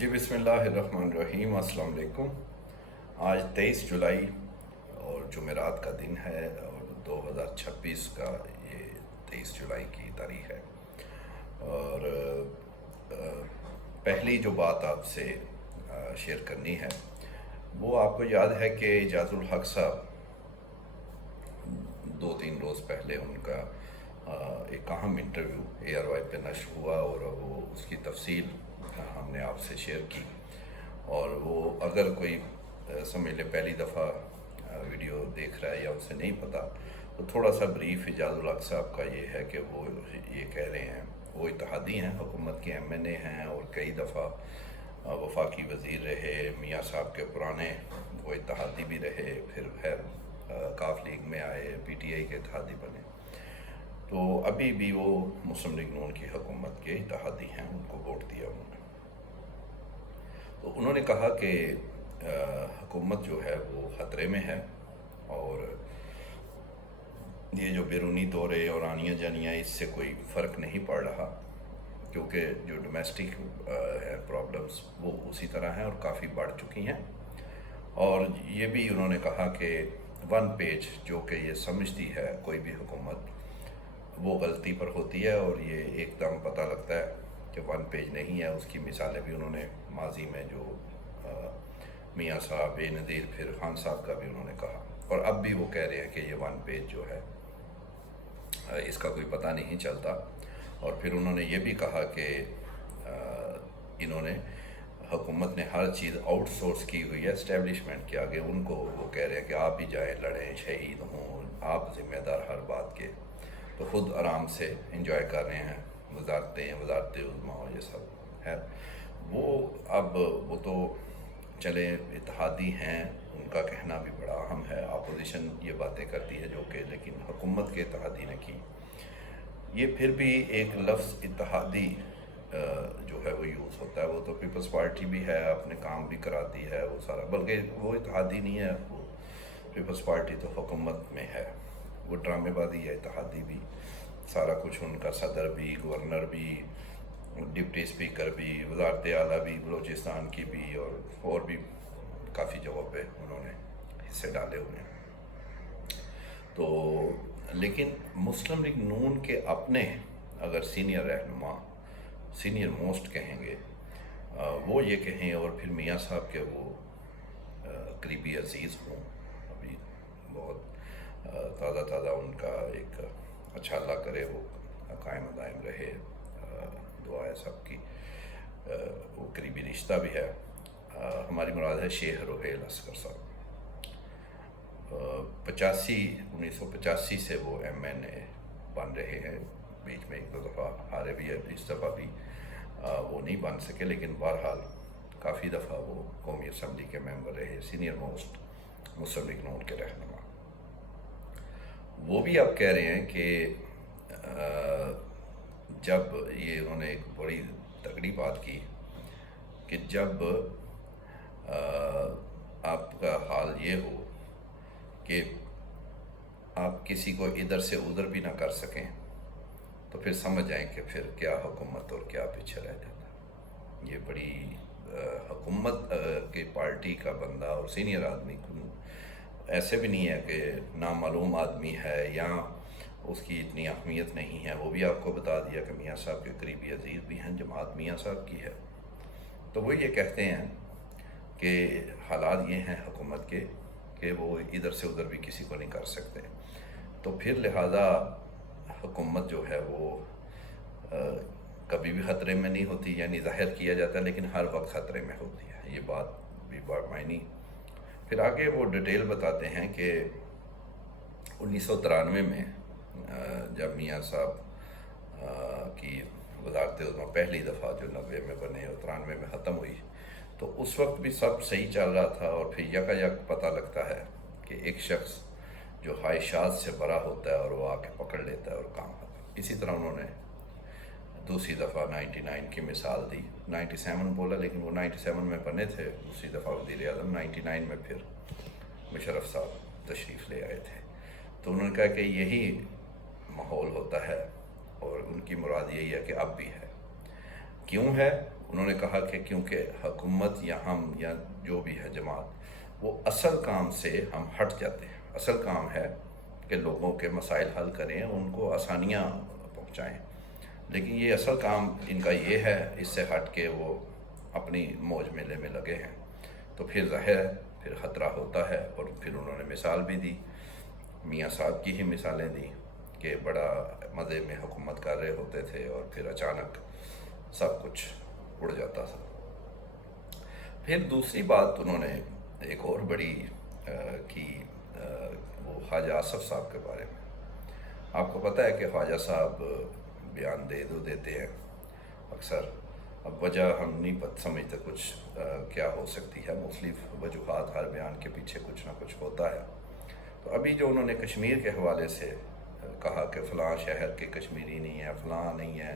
جی بسم اللہ الرحمن الرحیم، السلام علیکم۔ آج 23 جولائی اور جمعرات کا دن ہے اور 2026 کا یہ 23 جولائی کی تاریخ ہے۔ اور پہلی جو بات آپ سے شیئر کرنی ہے وہ آپ کو یاد ہے کہ اعجاز الحق صاحب 2-3 روز پہلے ان کا ایک اہم انٹرویو ARY پہ نشر ہوا اور وہ اس کی تفصیل ہم نے آپ سے شیئر کی۔ اور وہ اگر کوئی سمجھ لے پہلی دفعہ ویڈیو دیکھ رہا ہے یا اسے نہیں پتا تو تھوڑا سا بریف اعجاز الحق صاحب کا یہ ہے کہ وہ یہ کہہ رہے ہیں، وہ اتحادی ہیں، حکومت کے MNA ہیں اور کئی دفعہ وفاقی وزیر رہے، میاں صاحب کے پرانے وہ اتحادی بھی رہے، پھر کاف لیگ میں آئے، PTI کے اتحادی بنے، تو ابھی بھی وہ مسلم لیگ نون کی حکومت کے اتحادی ہیں، ان کو ووٹ دیا انہوں نے۔ تو انہوں نے کہا کہ حکومت جو ہے وہ خطرے میں ہے اور یہ جو بیرونی دورے اور آنیاں جانیاں اس سے کوئی فرق نہیں پڑ رہا، کیونکہ جو ڈومیسٹک ہے پرابلمز وہ اسی طرح ہیں اور کافی بڑھ چکی ہیں۔ اور یہ بھی انہوں نے کہا کہ 1 پیج جو کہ یہ سمجھتی ہے کوئی بھی حکومت وہ غلطی پر ہوتی ہے، اور یہ ایک دم پتہ لگتا ہے کہ 1 پیج نہیں ہے۔ اس کی مثالیں بھی انہوں نے ماضی میں جو میاں صاحب، بے نظیر، پھر خان صاحب کا بھی انہوں نے کہا، اور اب بھی وہ کہہ رہے ہیں کہ یہ 1 پیج جو ہے اس کا کوئی پتہ نہیں چلتا۔ اور پھر انہوں نے یہ بھی کہا کہ انہوں نے حکومت نے ہر چیز آؤٹ سورس کی ہوئی ہے اسٹیبلشمنٹ کے آگے، ان کو وہ کہہ رہے ہیں کہ آپ ہی جائیں، لڑیں، شہید ہوں، آپ ذمہ دار ہر بات کے، تو خود آرام سے انجوائے کر رہے ہیں، وزارت عظمیٰ یہ سب ہے۔ وہ اب وہ تو چلے اتحادی ہیں، ان کا کہنا بھی بڑا اہم ہے، اپوزیشن یہ باتیں کرتی ہے جو کہ، لیکن حکومت کے اتحادی نے کی۔ یہ پھر بھی ایک لفظ اتحادی جو ہے وہ یوز ہوتا ہے، وہ تو پیپلز پارٹی بھی ہے، اپنے کام بھی کراتی ہے وہ سارا، بلکہ وہ اتحادی نہیں ہے، وہ پیپلز پارٹی تو حکومت میں ہے، وہ ڈرامے بازی ہے، اتحادی بھی سارا کچھ ان کا، صدر بھی، گورنر بھی، ڈپٹی اسپیکر بھی، وزارت اعلیٰ بھی بلوچستان کی بھی، اور بھی کافی جگہوں پہ انہوں نے حصے ڈالے ہوئے ہیں۔ تو لیکن مسلم لیگ نون کے اپنے اگر سینئر رہنما، سینئر موسٹ کہیں گے، وہ یہ کہیں، اور پھر میاں صاحب کے وہ قریبی عزیز ہوں، ابھی بہت تازہ ان کا ایک اچھا اللہ کرے وہ قائم دائم رہے، دعا ہے سب کی، وہ قریبی رشتہ بھی ہے، ہماری مراد ہے شیخ روہیل اصغر صاحب۔ 1985 سے وہ MNA بن رہے ہیں، بیچ میں 1-2 دفعہ ہارے بھی ہے، اس دفعہ بھی وہ نہیں بن سکے، لیکن بہرحال کافی دفعہ وہ قومی اسمبلی کے ممبر رہے، سینئر موسٹ مسلم لیگ نون کے رہنما۔ وہ بھی اب کہہ رہے ہیں کہ جب یہ انہوں نے ایک بڑی تگڑی بات کی کہ جب آپ کا حال یہ ہو کہ آپ کسی کو ادھر سے ادھر بھی نہ کر سکیں تو پھر سمجھ جائیں کہ پھر کیا حکومت اور کیا پیچھے رہ جاتا۔ یہ بڑی حکومت کی پارٹی کا بندہ اور سینئر آدمی ایسے بھی نہیں ہے کہ نامعلوم آدمی ہے یا اس کی اتنی اہمیت نہیں ہے، وہ بھی آپ کو بتا دیا کہ میاں صاحب کے قریبی عزیز بھی ہیں، جماعت میاں صاحب کی ہے۔ تو وہ یہ کہتے ہیں کہ حالات یہ ہیں حکومت کے کہ وہ ادھر سے ادھر بھی کسی کو نہیں کر سکتے، تو پھر لہٰذا حکومت جو ہے وہ کبھی بھی خطرے میں نہیں ہوتی، یعنی ظاہر کیا جاتا ہے لیکن ہر وقت خطرے میں ہوتی ہے، یہ بات بھی بڑا معنی۔ پھر آگے وہ ڈیٹیل بتاتے ہیں کہ 1993 میں جب میاں صاحب کی وزارت عظمیٰ پہلی دفعہ جو 90 میں بنے اور 93 میں ختم ہوئی، تو اس وقت بھی سب صحیح چل رہا تھا، اور پھر یک پتہ لگتا ہے کہ ایک شخص جو خواہشات سے بڑا ہوتا ہے اور وہ آ کے پکڑ لیتا ہے اور کام ہوتا ہے۔ اسی طرح انہوں نے دوسری دفعہ 99 کی مثال دی، 97 بولا لیکن وہ 97 میں بنے تھے دوسری دفعہ وزیر اعظم، 99 میں پھر مشرف صاحب تشریف لے آئے تھے۔ تو انہوں نے کہا کہ یہی ماحول ہوتا ہے، اور ان کی مراد یہی ہے کہ اب بھی ہے۔ کیوں ہے انہوں نے کہا کہ کیونکہ حکومت یا ہم یا جو بھی ہے جماعت، وہ اصل کام سے ہم ہٹ جاتے ہیں۔ اصل کام ہے کہ لوگوں کے مسائل حل کریں، ان کو آسانیاں پہنچائیں، لیکن یہ اصل کام ان کا یہ ہے، اس سے ہٹ کے وہ اپنی موج میلے میں لگے ہیں، تو پھر ظاہر ہے پھر خطرہ ہوتا ہے۔ اور پھر انہوں نے مثال بھی دی، میاں صاحب کی ہی مثالیں دی کہ بڑا مزے میں حکومت کر رہے ہوتے تھے اور پھر اچانک سب کچھ اڑ جاتا تھا۔ پھر دوسری بات انہوں نے ایک اور بڑی کی، وہ خواجہ آصف صاحب کے بارے میں۔ آپ کو پتہ ہے کہ خواجہ صاحب بیان دیتے ہیں اکثر، اب وجہ ہم نہیں سمجھتے کچھ کیا ہو سکتی ہے، مختلف وجوہات، ہر بیان کے پیچھے کچھ نہ کچھ ہوتا ہے۔ تو ابھی جو انہوں نے کشمیر کے حوالے سے کہا کہ فلاں شہر کے کشمیری نہیں ہے، فلاں نہیں ہے،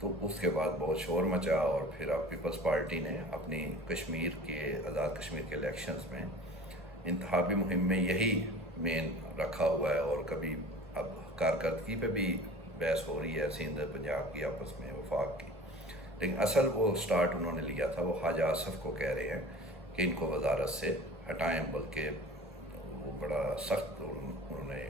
تو اس کے بعد بہت شور مچا، اور پھر اب پیپلز پارٹی نے اپنی کشمیر کے آزاد کشمیر کے الیکشنز میں انتخابی مہم میں یہی مین رکھا ہوا ہے، اور کبھی اب کارکردگی پہ بھی بحث ہو رہی ہے، سندھ پنجاب کی آپس میں، وفاق کی، لیکن اصل وہ سٹارٹ انہوں نے لیا تھا، وہ خواجہ آصف کو کہہ رہے ہیں کہ ان کو وزارت سے ہٹائیں، بلکہ وہ بڑا سخت انہوں نے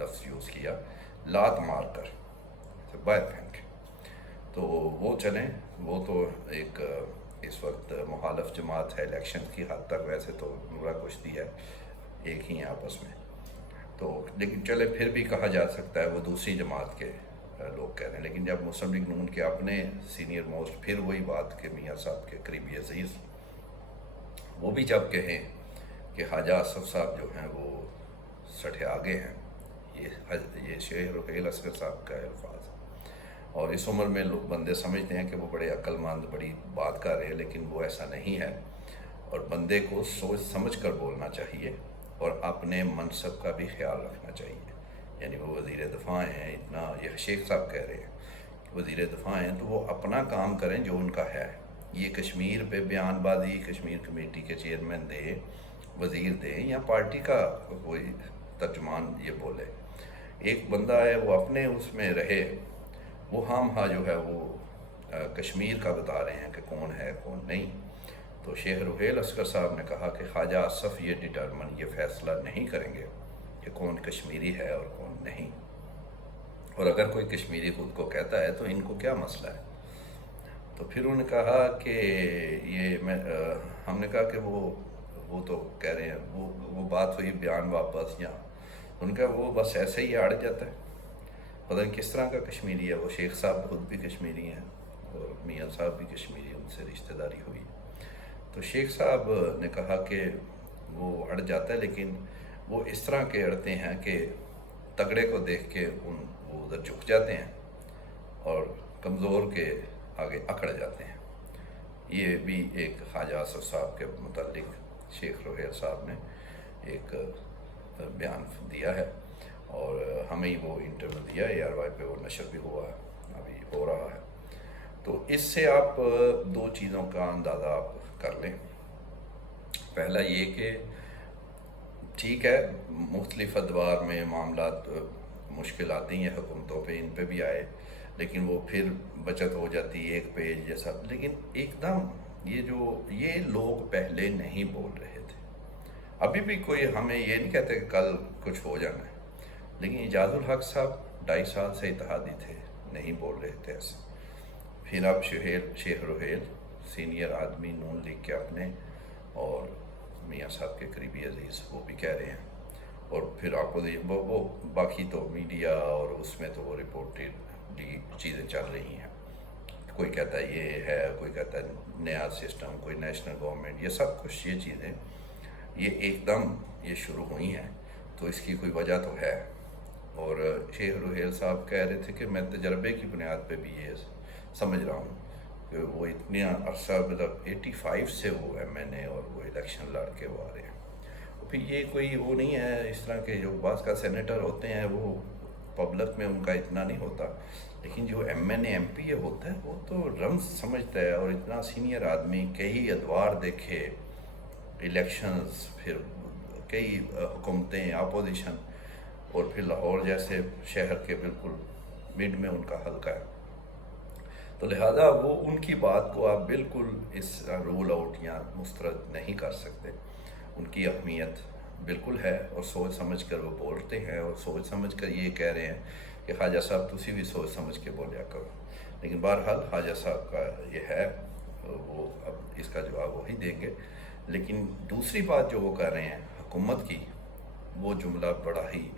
لفظ یوز کیا، لات مار کر باہر پھینکیں۔ تو وہ چلیں، وہ تو ایک اس وقت مخالف جماعت ہے الیکشن کی حد تک، ویسے تو نورا کشتی ہے، ایک ہی ہیں آپس میں، تو لیکن چلے پھر بھی کہا جا سکتا ہے وہ دوسری جماعت کے لوگ کہہ رہے ہیں۔ لیکن جب مسلم لیگ نون کے اپنے سینئر موسٹ پھر وہی بات کہ میاں صاحب کے قریبی عزیز، وہ بھی جب کہیں کہ خواجہ آصف صاحب جو ہیں وہ سٹھے آگے ہیں، یہ شیخ رحیل اصغر صاحب کا الفاظ ہے، اور اس عمر میں لوگ بندے سمجھتے ہیں کہ وہ بڑے عقل مند بڑی بات کر رہے ہیں، لیکن وہ ایسا نہیں ہے، اور بندے کو سوچ سمجھ کر بولنا چاہیے اور اپنے منصب کا بھی خیال رکھنا چاہیے۔ یعنی وہ وزیر دفاع ہیں، اتنا یہ شیخ صاحب کہہ رہے ہیں وزیر دفاع ہیں، تو وہ اپنا کام کریں جو ان کا ہے۔ یہ کشمیر پہ بیان بازی کشمیر کمیٹی کے چیئرمین دے، وزیر دے، یا پارٹی کا کوئی ترجمان یہ بولے، ایک بندہ ہے وہ اپنے اس میں رہے، وہ ہم جو ہے وہ کشمیر کا بتا رہے ہیں کہ کون ہے کون نہیں۔ تو شیخ رحیل اصغر صاحب نے کہا کہ خواجہ آصف یہ ڈٹرمن، یہ فیصلہ نہیں کریں گے کہ کون کشمیری ہے اور کون نہیں، اور اگر کوئی کشمیری خود کو کہتا ہے تو ان کو کیا مسئلہ ہے۔ تو پھر انہوں نے کہا کہ ہم نے کہا کہ وہ تو کہہ رہے ہیں وہ بات ہوئی بیان واپس، یا ان کا وہ بس ایسے ہی اڑ جاتا ہے، پتہ نہیں کس طرح کا کشمیری ہے وہ۔ شیخ صاحب خود بھی کشمیری ہیں اور میاں صاحب بھی کشمیری، ان سے رشتہ داری ہوئی۔ تو شیخ صاحب نے کہا کہ وہ اڑ جاتا ہے، لیکن وہ اس طرح کے اڑتے ہیں کہ تگڑے کو دیکھ کے وہ ادھر جھک جاتے ہیں اور کمزور کے آگے اکڑ جاتے ہیں۔ یہ بھی ایک خواجہ آصف صاحب کے متعلق شیخ رحیل صاحب نے ایک بیان دیا ہے، اور ہمیں وہ انٹرویو دیا ہے ARY پہ، وہ نشر بھی ہوا ہے، ابھی ہو رہا ہے۔ تو اس سے آپ دو چیزوں کا اندازہ آپ کر لیں۔ پہلا یہ کہ ٹھیک ہے مختلف ادوار میں معاملات مشکل آتی ہیں حکومتوں پہ، ان پہ بھی آئے، لیکن وہ پھر بچت ہو جاتی ہے ایک پیج جیسا، لیکن ایک دم یہ لوگ پہلے نہیں بول رہے تھے۔ ابھی بھی کوئی ہمیں یہ نہیں کہتے کہ کل کچھ ہو جانا ہے، لیکن اعجاز الحق صاحب 2.5 سال سے اتحادی تھے، نہیں بول رہے تھے ایسے۔ پھر اب شیخ رحیل سینئر آدمی نون لیگ کے اپنے اور میاں صاحب کے قریبی عزیز، وہ بھی کہہ رہے ہیں، اور پھر آپ کو وہ باقی تو میڈیا اور اس میں تو وہ رپورٹڈ چیزیں چل رہی ہیں، کوئی کہتا ہے یہ ہے، کوئی کہتا ہے نیا سسٹم، کوئی نیشنل گورنمنٹ، یہ سب کچھ یہ چیزیں یہ ایک دم یہ شروع ہوئی ہیں، تو اس کی کوئی وجہ تو ہے۔ اور شیخ رحیل صاحب کہہ رہے تھے کہ میں تجربے کی بنیاد پہ بھی یہ سمجھ رہا ہوں کہ وہ اتنا عرصہ، مطلب 85 سے وہ MNA اور وہ الیکشن لڑ کے وہ آ رہے ہیں۔ پھر یہ کوئی وہ نہیں ہے اس طرح کے جو بعض کا سینیٹر ہوتے ہیں، وہ پبلک میں ان کا اتنا نہیں ہوتا، لیکن جو MNA MP یہ ہوتا ہے وہ تو رمز سمجھتا ہے، اور اتنا سینئر آدمی، کئی ادوار دیکھے، الیکشنز، پھر کئی حکومتیں، اپوزیشن، اور پھر لاہور جیسے شہر کے بالکل مڈ میں ان کا حلقہ ہے۔ تو لہٰذا وہ ان کی بات کو آپ بالکل اس رول آؤٹ یا مسترد نہیں کر سکتے. ان کی اہمیت بالکل ہے اور سوچ سمجھ کر وہ بولتے ہیں اور سوچ سمجھ کر یہ کہہ رہے ہیں کہ خواجہ صاحب تسی بھی سوچ سمجھ کے بولیا کرو. لیکن بہرحال خواجہ صاحب کا یہ ہے، وہ اب اس کا جواب وہی دیں گے. لیکن دوسری بات جو وہ کر رہے ہیں حکومت کی، وہ جملہ بڑا ہی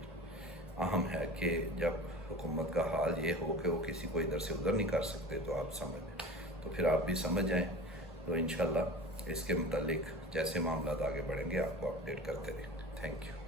اہم ہے کہ جب حکومت کا حال یہ ہو کہ وہ کسی کو ادھر سے ادھر نہیں کر سکتے تو آپ سمجھ لیں، تو پھر آپ بھی سمجھ جائیں. تو انشاءاللہ اس کے متعلق جیسے معاملات آگے بڑھیں گے آپ کو اپڈیٹ کرتے رہیں گے. Thank you.